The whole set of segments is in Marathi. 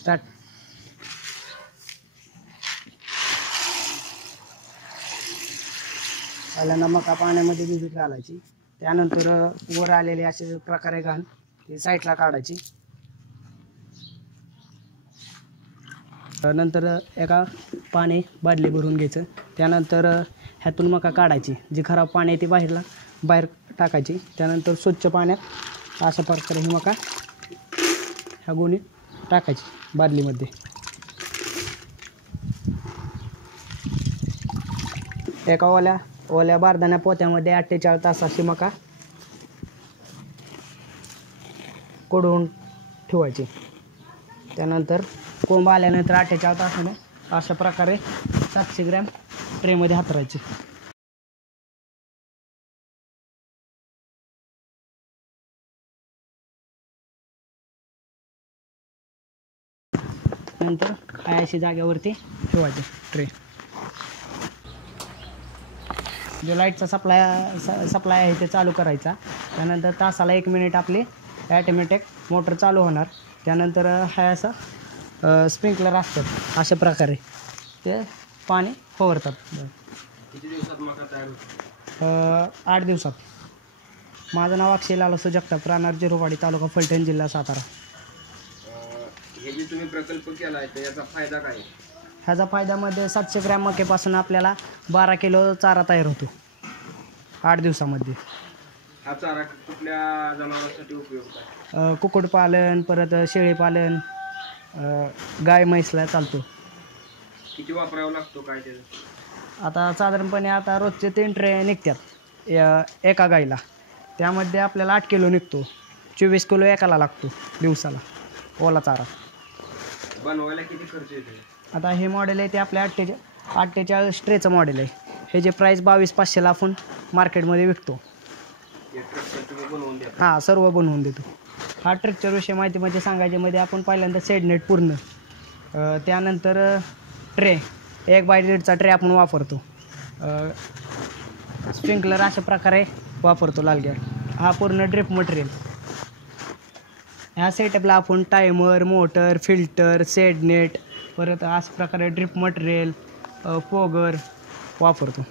स्टार्ट. पहिल्यांदा मका पाण्यामध्ये भिजत घालायची. त्यानंतर वर आलेले असे प्रकारे घाण ती साईडला काढायची. नंतर एका पाणी बादली भरून घ्यायचं. त्यानंतर ह्यातून मका काढायची. जी खराब पाणी आहे ती बाहेर टाकायची. त्यानंतर स्वच्छ पाण्यात अशा प्रकारे ही मका ह्या गोणीत टाकायची बादलीमध्ये. एका ओल्या बारदाण्या पोत्यामध्ये 48 तास अशी मका कोडवून ठेवायची. त्यानंतर कोंब आल्यानंतर 48 तासाने अशा प्रकारे 700 ग्रॅम ट्रेमध्ये हातरायची. नंतर अशी जागेवरती ठेवायचे ट्रे. जो लाईटचा सप्लाय आहे ते चालू करायचा. त्यानंतर तासाला 1 मिनिट आपली ॲटोमॅटिक मोटर चालू होणार. त्यानंतर हा असा स्प्रिंकलर असतात अशा प्रकारे ते पाणी फवारतात. किती दिवसात मका तयार होतो? 8 दिवसात. माझं नाव अक्षय लालसो जगताप, राहणार जिरोवाडी, तालुका फलटण, जिल्हा सातारा. हे जे तुम्ही प्रकल्प केला आहे तर याचा फायदा काय आहे? ह्याचा फायद्यामध्ये 700 ग्रॅम मक्यापासून आपल्याला 12 किलो चारा तयार होतो 8 दिवसामध्ये. हा चारा कुठल्या जनावरांसाठी उपयुक्त आहे? कुक्कुटपालन, परत शेळीपालन, गाय म्हैसला चालतो. किती वापरावा लागतो काय त्याचं? आता साधारणपणे आता रोजचे 3 ट्रे निघतात एका गाईला. त्यामध्ये आपल्याला 8 किलो निघतो. 24 किलो एकाला लागतो दिवसाला ओला चारा. बनवायला किती खर्च येतो? आता हे मॉडेल आहे ते आपल्या 48 ट्रेचं मॉडेल आहे. हे जे प्राईस 22,500ला आपण मार्केटमध्ये विकतो. तुम्ही बनवून द्या? हां, सर्व बनवून देतो. हा ट्रक्चरविषयी माहितीमध्ये सांगायच्यामध्ये आपण पहिल्यांदा सेडनेट पूर्ण, त्यानंतर ट्रे 1/1.5चा ट्रे आपण वापरतो. स्प्रिंकलर अशा प्रकारे वापरतो लालगॅड. हा पूर्ण ड्रिप मटेरियल. ह्या सेटअपला आपण टायमर, मोटर, फिल्टर, सेडनेट, परत अशा प्रकारे ड्रिप मटेरियल, फोगर वापरतो.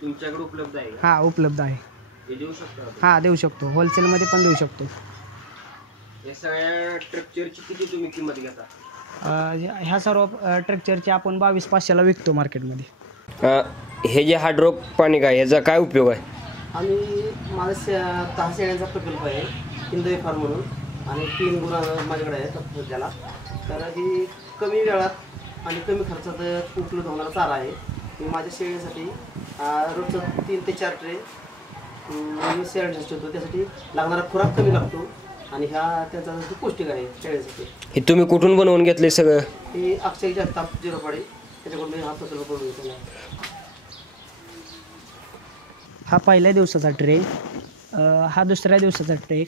तुमच्याकडे उपलब्ध आहे? हां, उपलब्ध आहे. हे देऊ शकता? हां, देऊ शकतो. होलसेलमध्ये पण देऊ शकतो. या सगळ्या ट्रक्चरची किती तुम्ही किंमत घेता? ह्या सर्व ट्रक्चरची आपण 22,500ला विकतो मार्केटमध्ये. हे जे हायड्रोपोनिक आहे ह्याचा काय उपयोग आहे? आम्ही माझा 10 शेळ्यांचा प्रकल्प आहे हिंदवी फार्म म्हणून, आणि 3 गुरं माझ्याकडे आहेत सध्याला. तर ही कमी वेळात आणि कमी खर्चात उपलब्ध होणारा चारा आहे. मी माझ्या शेळीसाठी रोजचं 3 ते 4 ट्रे मी शेळ्यांसाठी ठेवतो. त्यासाठी लागणारा खुराक कमी लागतो आणि त्यांचा पौष्टिक आहे शेळ्यांसाठी. हे तुम्ही कुठून बनवून घेतले सगळं? ही अक्षय जगताप जिरोपाडी, त्याच्याकडून मी हा प्रकल्प बनवून घेतलेला आहे. हा पहिल्या दिवसाचा ट्रे, हा दुसऱ्या दिवसाचा ट्रे.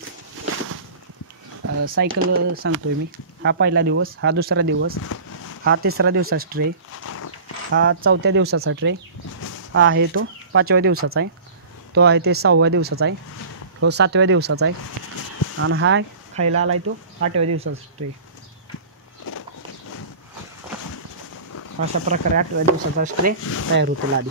सायकल सांगतोय मी. हा पहिला दिवस, हा दुसरा दिवस, हा तिसरा दिवसाचा ट्रे, हा 4थ्या दिवसाचा ट्रे, हा आहे तो 5व्या दिवसाचा आहे, तो आहे ते 6व्या दिवसाचा आहे, तो 7व्या दिवसाचा आहे, आणि हा खायला आला आहे तो 8व्या दिवसाचा ट्रे. अशा प्रकारे 8व्या दिवसाचा ट्रे तयार होतो आधी.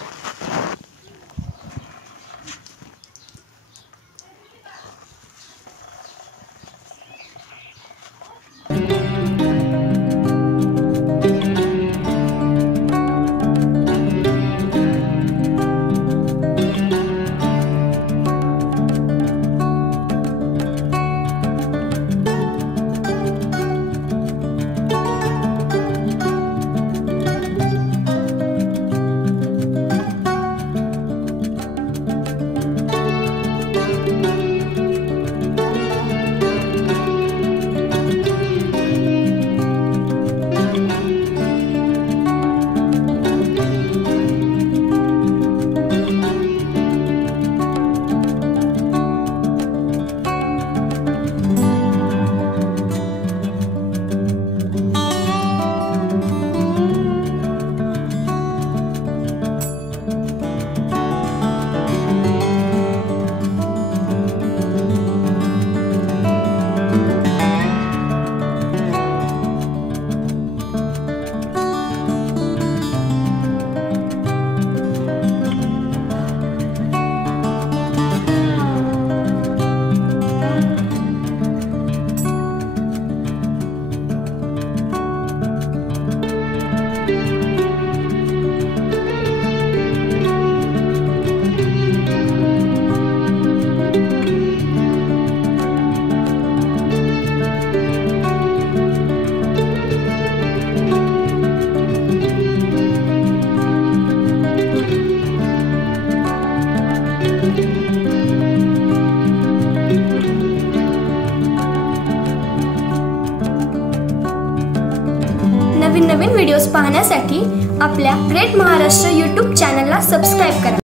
व्हिडिओज पाहण्यासाठी आपल्या ग्रेट महाराष्ट्र यूट्यूब चॅनलला सबस्क्राईब करा.